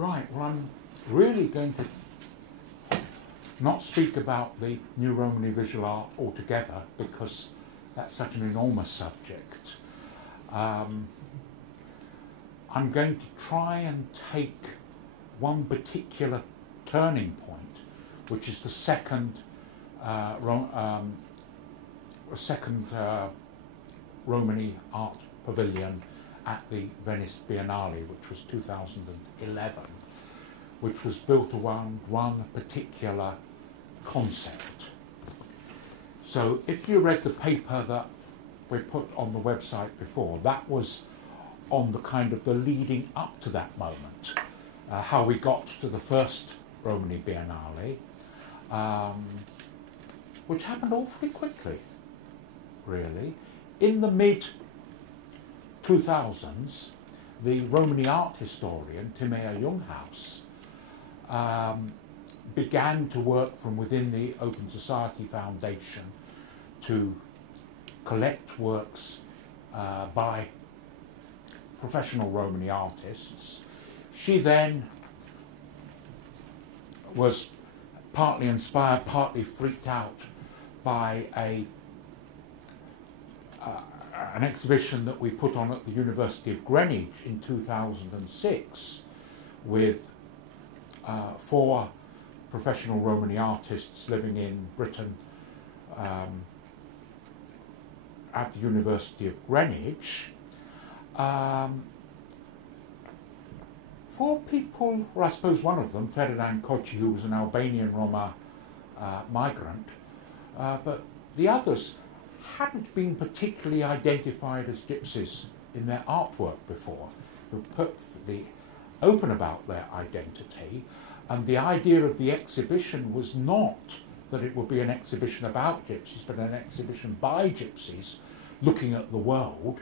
Right, well, I'm really going to not speak about the new Romani visual art altogether because that's such an enormous subject. I'm going to try and take one particular turning point, which is the second Romani art pavilion at the Venice Biennale, which was 2011, which was built around one particular concept. So if you read the paper that we put on the website before, that was on the kind of the leading up to that moment, how we got to the first Romani Biennale, which happened awfully quickly, really. In the mid-2000s, the Romani art historian, Timea Junghaus, began to work from within the Open Society Foundation to collect works by professional Romani artists. She then was partly inspired, partly freaked out by an exhibition that we put on at the University of Greenwich in 2006 with 4 professional Romani artists living in Britain at the University of Greenwich. 4 people, well, I suppose one of them, Ferdinand Koci, who was an Albanian Roma migrant, but the others hadn't been particularly identified as gypsies in their artwork before, who put the open about their identity, and the idea of the exhibition was not that it would be an exhibition about gypsies, but an exhibition by gypsies looking at the world.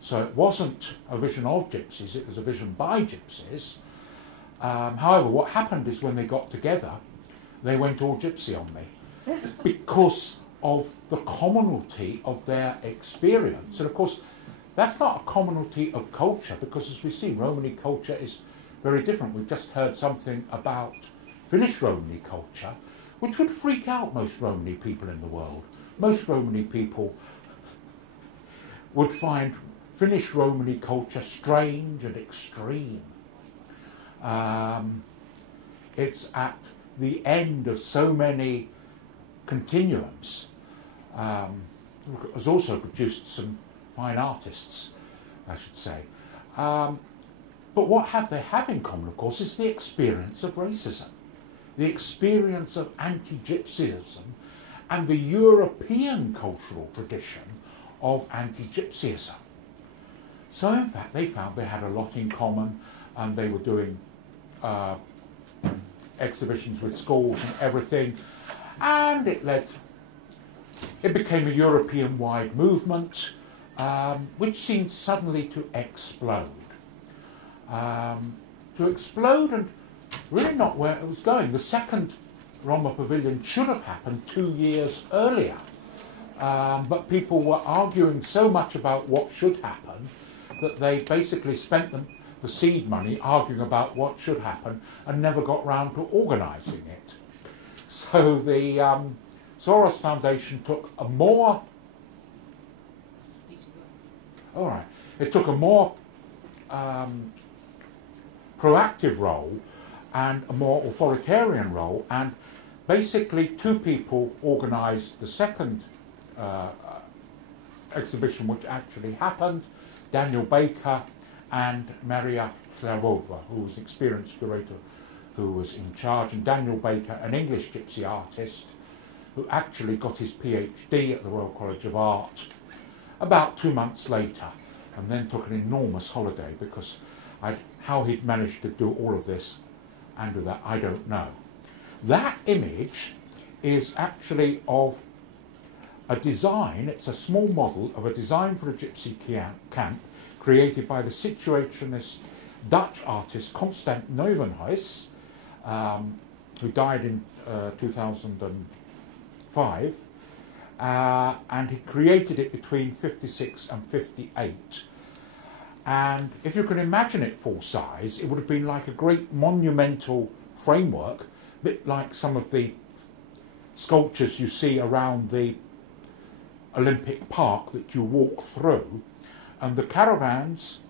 So it wasn't a vision of gypsies, it was a vision by gypsies. However, what happened is when they got together, they went all gypsy on me because of the commonality of their experience. And of course, that's not a commonality of culture, because as we see, Romani culture is very different. We've just heard something about Finnish Romani culture, which would freak out most Romani people in the world. Most Romani people would find Finnish Romani culture strange and extreme. It's at the end of so many continuums. It has also produced some fine artists, I should say. But what they have in common, of course, is the experience of racism, the experience of anti-gypsyism, and the European cultural tradition of anti-gypsyism. So in fact, they found they had a lot in common, and they were doing exhibitions with schools and everything, and it became a European-wide movement, which seemed suddenly to explode. And really not where it was going. The second Roma Pavilion should have happened 2 years earlier, but people were arguing so much about what should happen that they basically spent the seed money arguing about what should happen and never got round to organising it. So the Soros Foundation took a more proactive role and a more authoritarian role, and basically 2 people organised the second exhibition, which actually happened, Daniel Baker and Maria Klarova, who was an experienced curator who was in charge, and Daniel Baker, an English gypsy artist, who actually got his PhD at the Royal College of Art about 2 months later, and then took an enormous holiday, because how he'd managed to do all of this and do that, I don't know. That image is actually of a design, it's a small model of a design for a gypsy camp created by the situationist Dutch artist Constant Neuwenhuis, who died in 2005, and he created it between 56 and 58. And if you can imagine it full size, it would have been like a great monumental framework, a bit like some of the sculptures you see around the Olympic Park that you walk through, and the caravans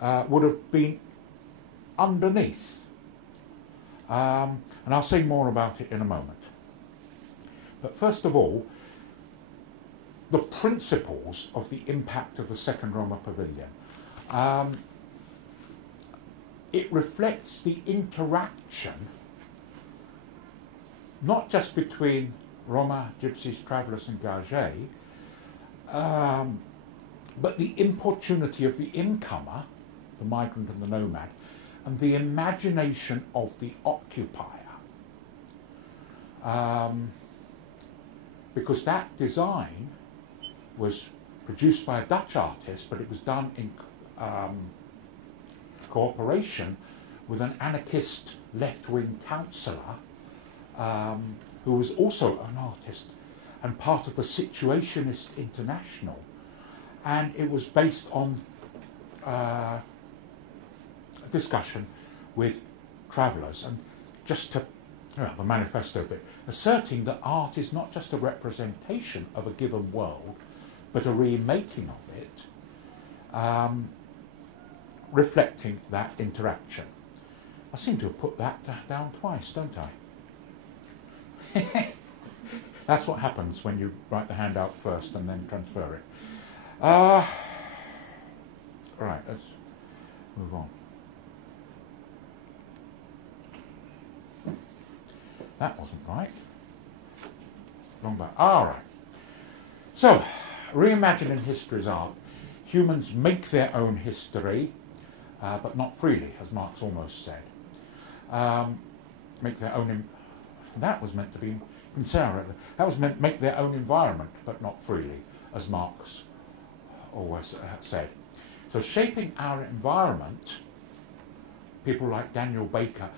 would have been underneath. And I'll say more about it in a moment. But first of all, the principles of the impact of the second Roma Pavilion. It reflects the interaction not just between Roma, Gypsies, travellers and Gargés, but the importunity of the incomer, the migrant and the nomad, and the imagination of the occupier. Because that design was produced by a Dutch artist, but it was done in cooperation with an anarchist left-wing councillor who was also an artist and part of the Situationist International. And it was based on a discussion with travellers, and just to, the manifesto bit, asserting that art is not just a representation of a given world, but a remaking of it, reflecting that interaction. I seem to have put that down twice, don't I? That's what happens when you write the handout first and then transfer it. Right, let's move on. That wasn't right. Wrong back. All right. So, reimagining history as art. Humans make their own history, but not freely, as Marx almost said. Make their own. That was meant to be from Sarah. That was meant to make their own environment, but not freely, as Marx always said. So, shaping our environment, people like Daniel Baker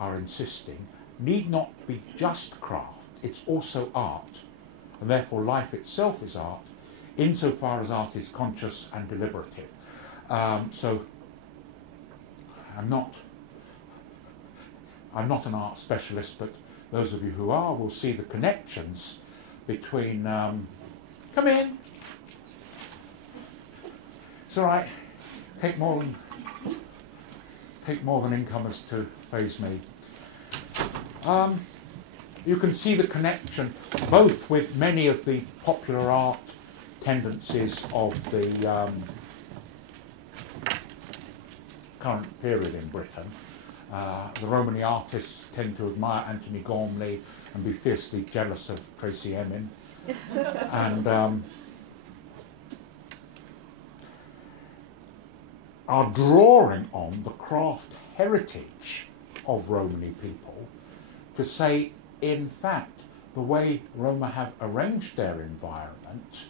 are insisting, need not be just craft, it's also art, and therefore life itself is art, insofar as art is conscious and deliberative. So I'm not an art specialist, but those of you who are will see the connections between, come in, it's all right, take more than incomers to faze me. You can see the connection both with many of the popular art tendencies of the current period in Britain. The Romani artists tend to admire Anthony Gormley and be fiercely jealous of Tracy Emin. And are drawing on the craft heritage of Romani people to say, in fact, the way Roma have arranged their environment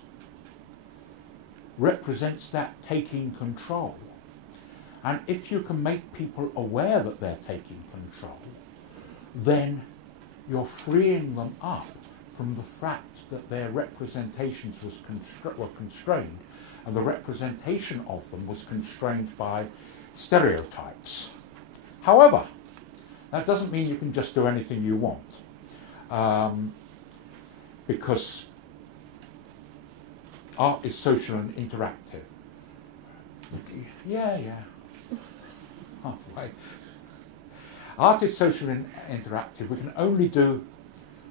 represents that taking control. And if you can make people aware that they're taking control, then you're freeing them up from the fact that their representations were constrained, and the representation of them was constrained by stereotypes. However, that doesn't mean you can just do anything you want, because art is social and interactive. Yeah. Halfway. Art is social and interactive. We can only do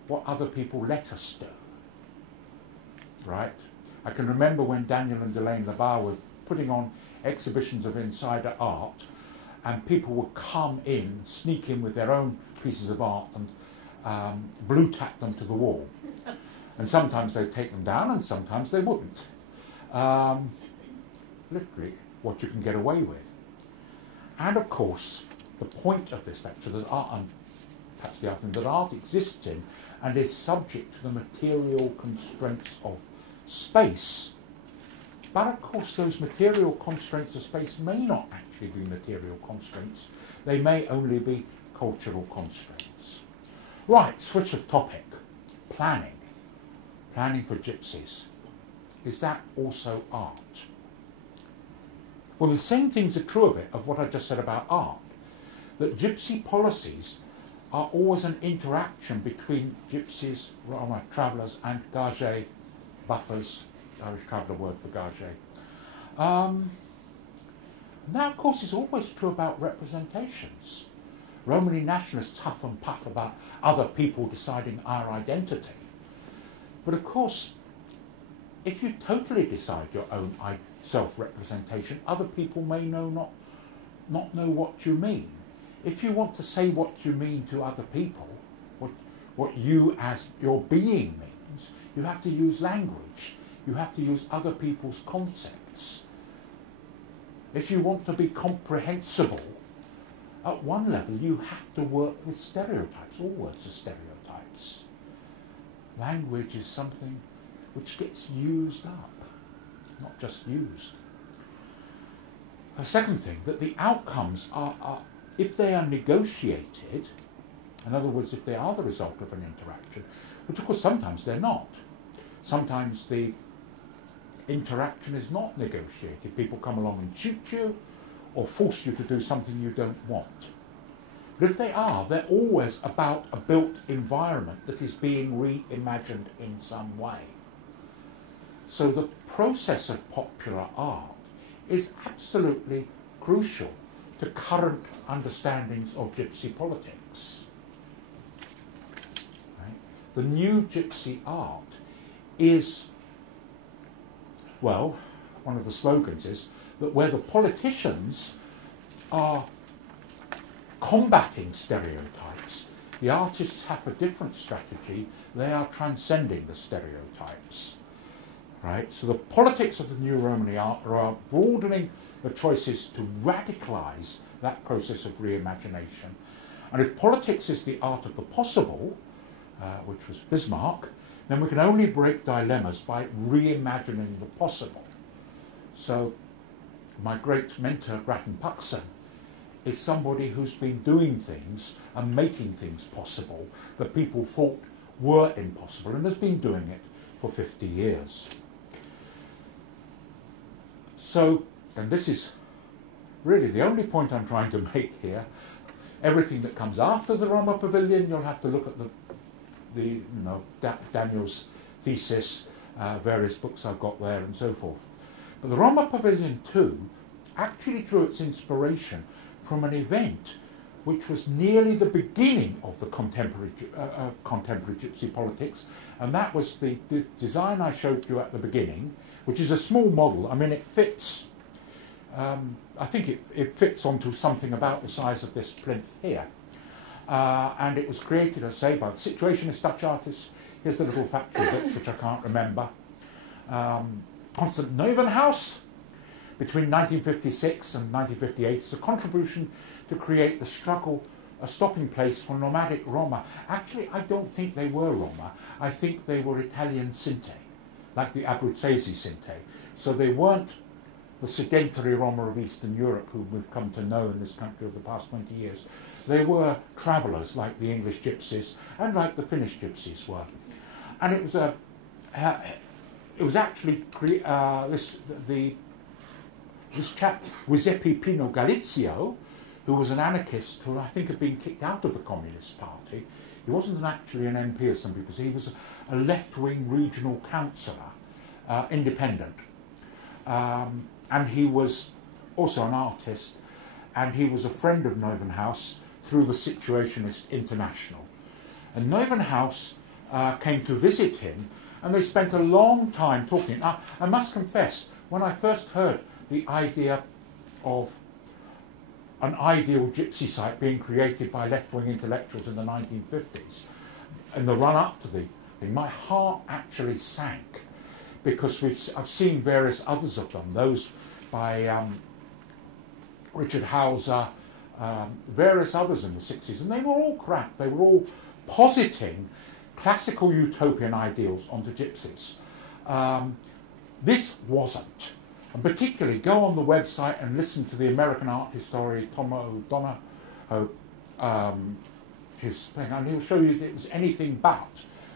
what other people let us do. Right? I can remember when Daniel and Delane Labar were putting on exhibitions of insider art, and people would come in, sneak in with their own pieces of art and blue tack them to the wall. And sometimes they'd take them down and sometimes they wouldn't. Literally what you can get away with. And of course, the point of this lecture that art exists in and is subject to the material constraints of space. But of course, those material constraints of space may not actually be material constraints. They may only be cultural constraints. Right, switch of topic. Planning. Planning for gypsies. Is that also art? Well, the same things are true of it, of what I just said about art, that gypsy policies are always an interaction between gypsies, Roma travellers, and garge buffers, Irish traveller word for garge. And that, of course, is always true about representations. Romani nationalists huff and puff about other people deciding our identity. But of course, if you totally decide your own self-representation, other people may not know what you mean. If you want to say what you mean to other people, what you as your being means, you have to use language. You have to use other people's concepts. If you want to be comprehensible, at one level you have to work with stereotypes. All words are stereotypes. Language is something which gets used up, not just used. A second thing, that the outcomes are if they are negotiated, in other words, if they are the result of an interaction, which of course sometimes they're not. Sometimes the interaction is not negotiated. People come along and shoot you or force you to do something you don't want. But if they are, they're always about a built environment that is being reimagined in some way. So the process of popular art is absolutely crucial to current understandings of gypsy politics. Right? The new gypsy art is, well, one of the slogans is that where the politicians are combating stereotypes, the artists have a different strategy. They are transcending the stereotypes. Right? So the politics of the new Romani art are broadening the choices to radicalise that process of reimagination. And if politics is the art of the possible, which was Bismarck, then we can only break dilemmas by reimagining the possible. So my great mentor, Grattan Puxon, is somebody who's been doing things and making things possible that people thought were impossible, and has been doing it for 50 years. So, and this is really the only point I'm trying to make here, everything that comes after the Roma Pavilion, you'll have to look at Daniel's thesis, various books I've got there and so forth. But the Roma Pavilion too actually drew its inspiration from an event which was nearly the beginning of the contemporary gypsy politics, and that was the design I showed you at the beginning, which is a small model. I mean, it fits, I think it fits onto something about the size of this plinth here. And it was created, I say, by the Situationist Dutch artists. Here's the little factory bits, which I can't remember. Constant Neuvenhuis, between 1956 and 1958, is a contribution to create the struggle, a stopping place for nomadic Roma. Actually, I don't think they were Roma. I think they were Italian Sinti, like the Abruzzese Sinti. So they weren't the sedentary Roma of Eastern Europe who we've come to know in this country over the past 20 years. They were travellers like the English gypsies and like the Finnish gypsies were. And it was actually this chap, Giuseppe Pino Galizio, who was an anarchist who I think had been kicked out of the Communist Party. He wasn't actually an MP, as some people say. He was a left-wing regional councillor, independent. And he was also an artist, and he was a friend of Neuvenhuis through the Situationist International. And Neuvenhuis came to visit him, and they spent a long time talking. Now, I must confess, when I first heard the idea of an ideal gypsy site being created by left-wing intellectuals in the 1950s, in the run-up to the thing, my heart actually sank, because I've seen various others of them, those by Richard Hauser, various others in the 60s, and they were all crap. They were all positing classical utopian ideals onto gypsies. This wasn't. And particularly, go on the website and listen to the American art historian Tom O'Donoghue, his thing, and he'll show you that it was anything but.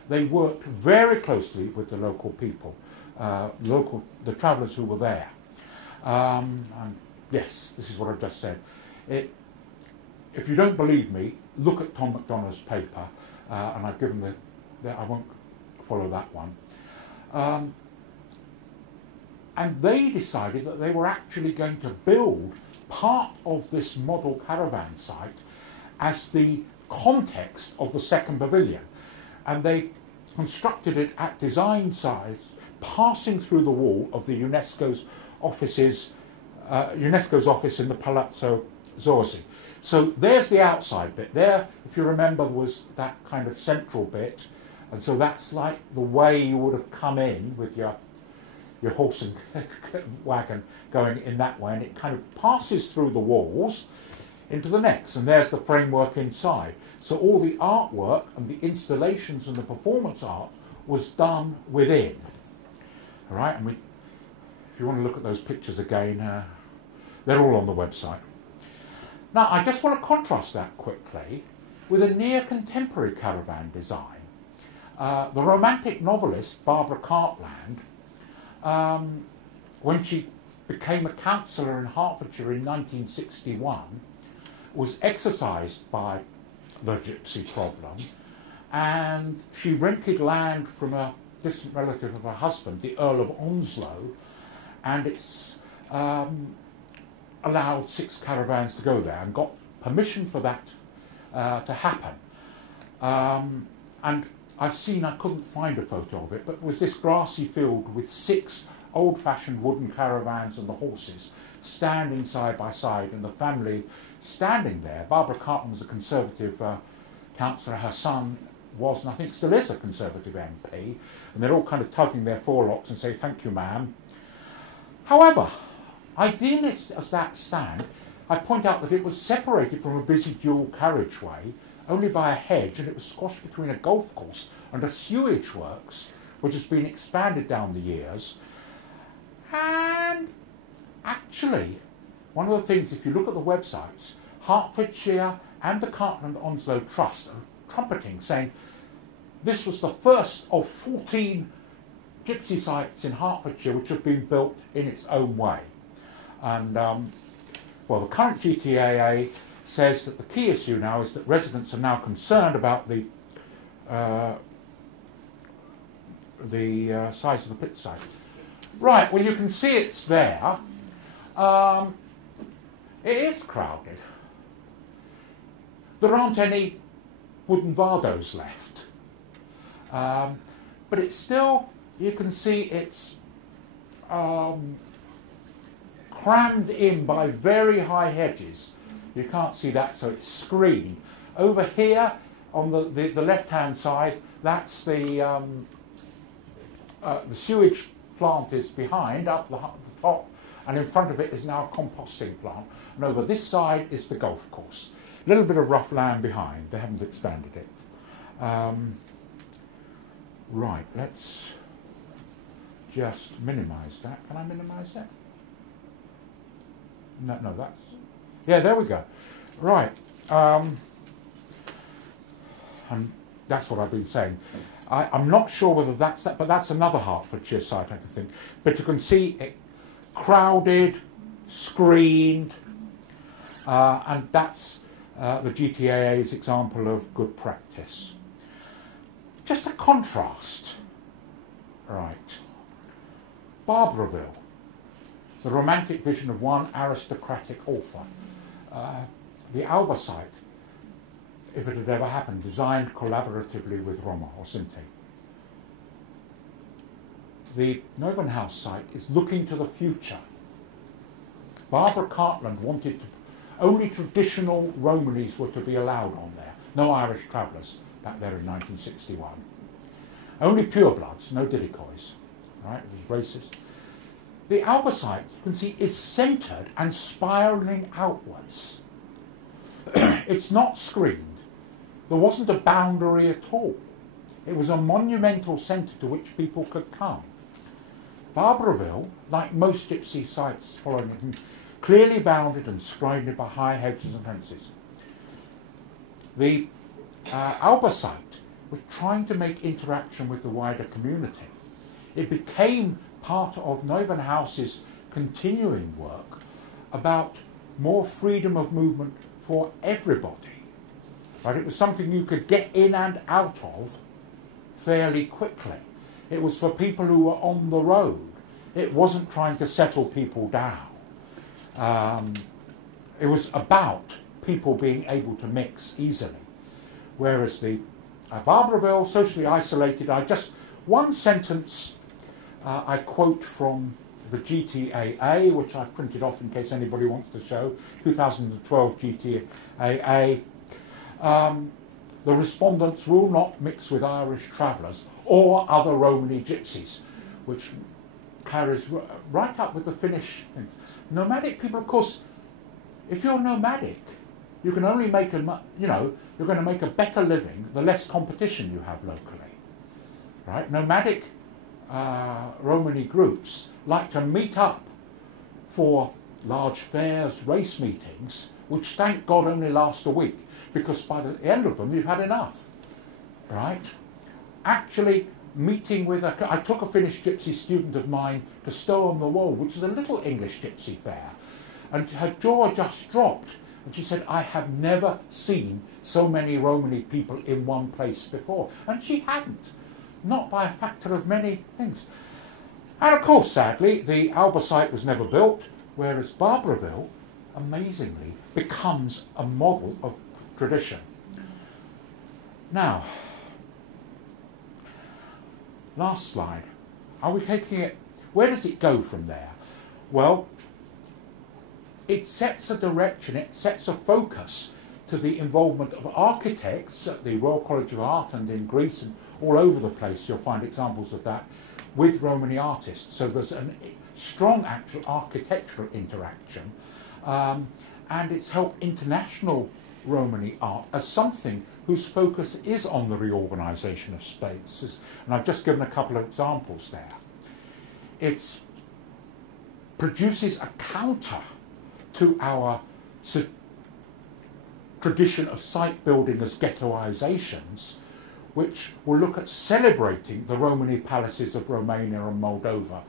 They worked very closely with the local people, the travellers who were there. And Yes, this is what I've just said. If you don't believe me, look at Tom McDonough's paper, and I've given I won't follow that one. And they decided that they were actually going to build part of this model caravan site as the context of the second pavilion. And they constructed it at design size, passing through the wall of the UNESCO's office in the Palazzo Zorzi. So there's the outside bit. There, if you remember, was that kind of central bit. And so that's like the way you would have come in with your horse and wagon going in that way. And it kind of passes through the walls into the next. And there's the framework inside. So all the artwork and the installations and the performance art was done within. All right, and if you want to look at those pictures again, they're all on the website. Now, I just want to contrast that quickly with a near contemporary caravan design. The Romantic novelist Barbara Cartland, when she became a councillor in Hertfordshire in 1961, was exercised by the gypsy problem, and she rented land from a distant relative of her husband, the Earl of Onslow, and it's allowed 6 caravans to go there and got permission for that to happen. And I couldn't find a photo of it, but it was this grassy field with 6 old-fashioned wooden caravans and the horses standing side by side, and the family standing there. Barbara Cartland was a Conservative councillor, her son was, and I think still is, a Conservative MP, and they're all kind of tugging their forelocks and say, "Thank you, ma'am." However, idealist as that stand, I point out that it was separated from a busy dual carriageway only by a hedge, and it was squashed between a golf course and a sewage works, which has been expanded down the years. And actually, one of the things, if you look at the websites, Hertfordshire and the Cartland Onslow Trust are trumpeting, saying this was the first of 14 gypsy sites in Hertfordshire which have been built in its own way. And, well, the current GTAA says that the key issue now is that residents are now concerned about the size of the pit site. Right, well, you can see it's there. It is crowded. There aren't any wooden vardos left. But it's still, you can see it's crammed in by very high hedges. You can't see that, so it's screened. Over here, on the left-hand side, that's the sewage plant is behind, up the top, and in front of it is now a composting plant. And over this side is the golf course. A little bit of rough land behind. They haven't expanded it. Right, let's just minimise that. Can I minimise that? No, that's... Yeah, there we go. Right. And that's what I've been saying. I'm not sure whether that's that, but that's another Hertfordshire site, I think. But you can see it crowded, screened, and that's the GTAA's example of good practice. Just a contrast. Right. Barbourville, the romantic vision of one aristocratic author. The Alba site, if it had ever happened, designed collaboratively with Roma or Sinti. The Neuvenhouse site is looking to the future. Barbara Cartland wanted to, only traditional Romanis were to be allowed on there. No Irish travellers back there in 1961. Only purebloods, no Didecoys. Right, it was racist. The Alba site, you can see, is centred and spiralling outwards. It's not screened. There wasn't a boundary at all. It was a monumental centre to which people could come. Barbourville, like most gypsy sites following it, clearly bounded and screened by high hedges and fences. The Alba site was trying to make interaction with the wider community. It became part of Neuvenhouse's continuing work about more freedom of movement for everybody. Right? It was something you could get in and out of fairly quickly. It was for people who were on the road. It wasn't trying to settle people down. It was about people being able to mix easily. Whereas the Barberville, socially isolated, one sentence I quote from the GTAA, which I printed off in case anybody wants to show, 2012 GTAA. The respondents will not mix with Irish travellers or other Romani gypsies, which carries right up with the Finnish things. Nomadic people, of course, if you're nomadic, you can only make you're going to make a better living the less competition you have locally, right? Nomadic Romani groups like to meet up for large fairs, race meetings, which thank God only last a week, because by the end of them you've had enough, right? Actually meeting with I took a Finnish gypsy student of mine to Stow on the Wold, which is a little English gypsy fair, and her jaw just dropped, and she said, I have never seen so many Romani people in one place before. And she hadn't, not by a factor of many things. And of course, sadly, the Alba site was never built, whereas Barberville, amazingly, becomes a model of tradition. Now, last slide. Are we taking it? Where does it go from there? Well, it sets a direction, it sets a focus to the involvement of architects at the Royal College of Art and in Greece and all over the place. You'll find examples of that with Romani artists. So there's a strong actual architectural interaction, and it's helped international Romani art as something whose focus is on the reorganisation of spaces. And I've just given a couple of examples there. It produces a counter to our tradition of site building as ghettoisations, which will look at celebrating the Romani palaces of Romania and Moldova.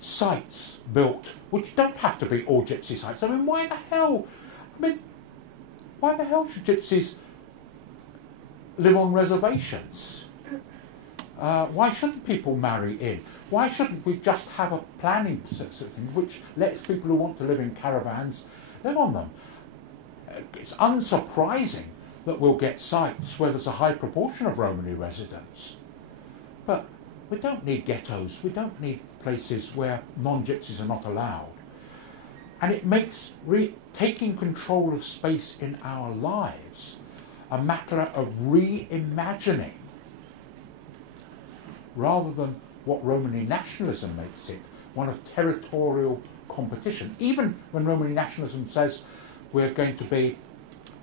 Sites built, which don't have to be all gypsy sites. I mean, why the hell should gypsies live on reservations? Why shouldn't people marry in? Why shouldn't we just have a planning sort of thing which lets people who want to live in caravans live on them? It's unsurprising that we'll get sites where there's a high proportion of Romani residents. But we don't need ghettos, we don't need places where non-gypsies are not allowed. And it makes taking control of space in our lives a matter of reimagining, rather than what Romani nationalism makes it, one of territorial competition. Even when Romani nationalism says we're going to be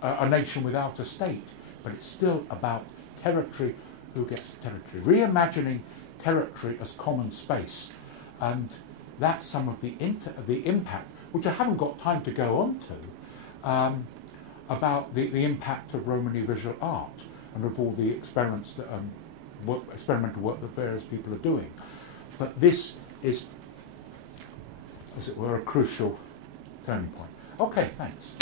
a nation without a state, but it's still about territory, who gets territory. Reimagining territory as common space, and that's some of the impact, which I haven't got time to go on to, about the impact of Romani visual art and of all the experiments that experimental work that various people are doing. But this is, as it were, a crucial turning point. Okay, thanks.